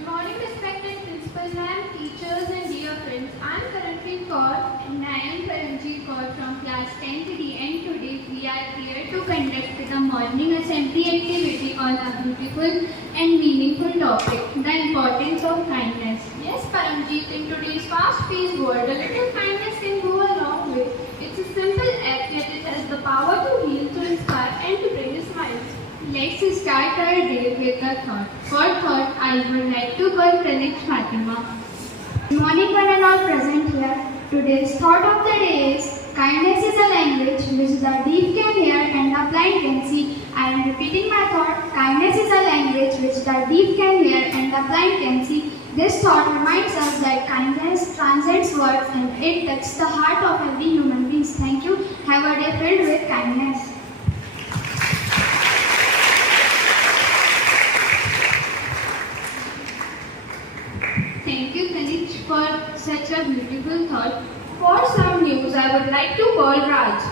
Good morning, respected principal ma'am, teachers and dear friends. I am currently Kaur and I am Paramjeet Kaur from class 10th D, and today we are here to conduct the morning assembly activity on a beautiful and meaningful topic, the importance of kindness. Yes, Paramjeet, in today's fast-paced world, a little kindness can go a long way. It's a simple act, yet it has the power to heal, to inspire and to bring smiles. Let's start our day with a thought. For thought, I would like to call Pranit Fatima. Good morning, one and all present here. Today's thought of the day is kindness is a language which the deaf can hear and the blind can see. I am repeating my thought. Kindness is a language which the deaf can hear and the blind can see. This thought reminds us that kindness transcends words and it touches the heart of every human being. Thank you. Have a day filled with kindness. Thank you, Kanich, for such a beautiful thought. For some news, I would like to call Raj.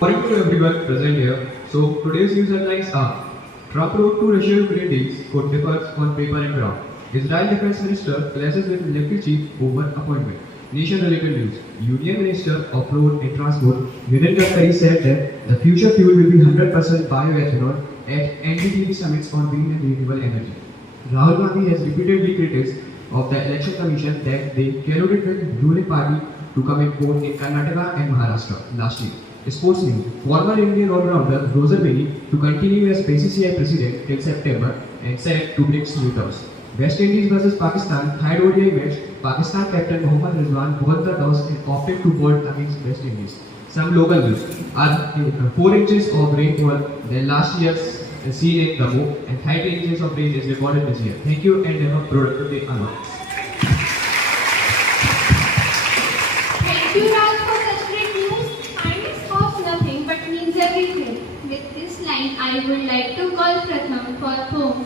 Morning to everyone present here. So today's news headlines are: Trump wrote to Russia Ukraine deals could differ on paper and ground. Israel Defense Minister clashes with military chief over appointment. Nation-related news: Union Minister of Road and Transport Nitin Gadkari said that the future fuel will be 100% bioethanol at NDTV summits on green and renewable energy. Rahul Gandhi has repeatedly criticized of the Election Commission that they colluded with ruling party to commit vote in Karnataka and Maharashtra last year. Sports news: Former Indian all-rounder Roger Benny to continue as BCCI president till September and said to bring new terms. West Indies versus Pakistan third ODI match. Pakistan captain Mohammad Rizwan won the toss and opted to bowl against West Indies. Some local news are 4 inches of rainfall than last year's seen in Damoh, and 30 inches of rain is recorded this year. Thank you and have a productive day. Thank you, Raj, for such great news. Kindness costs nothing but means everything. With this line, I would like to call Pratham for poem.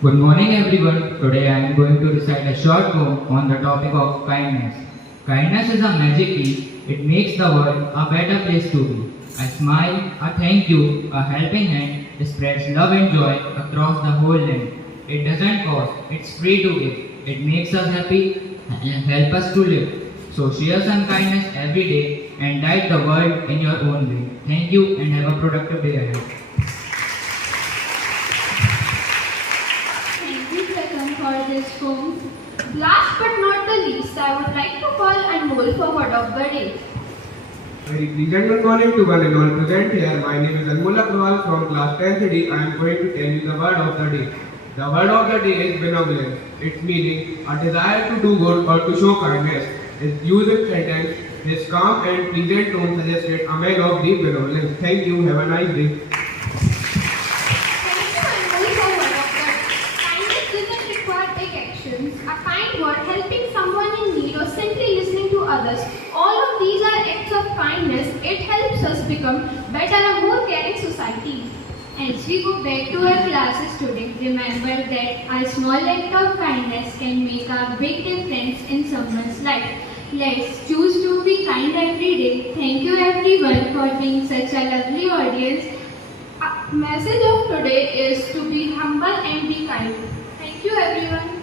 Good morning everyone. Today I am going to recite a short poem on the topic of kindness. Kindness is a magic key. It makes the world a better place to be. A smile, a thank you, a helping hand spreads love and joy across the whole land. It doesn't cost, it's free to give. It makes us happy and help us to live. So share some kindness every day and guide the world in your own way. Thank you and have a productive day ahead. Thank you, Pratham, for this poem. Last but not the least, I would like to call Anmol for word of the day. Very pleasant good morning to one and all present here. My name is Anmol Agrawal from class 10th D. I am going to tell you the word of the day. The word of the day is benevolence. Its meaning, a desire to do good or to show kindness. Its use in sentence, his calm and pleasant tone suggested a man of deep benevolence. Thank you. Have a nice day. Thank you, Anmol, for word of the day. Kindness doesn't require big actions. A kind word, helping someone in need, or simply listening to others. All of these are acts of kindness. It helps us become better and more caring society. As we go back to our classes today, remember that a small act of kindness can make a big difference in someone's life. Let's choose to be kind every day. Thank you everyone for being such a lovely audience. Message of today is to be humble and be kind. Thank you everyone.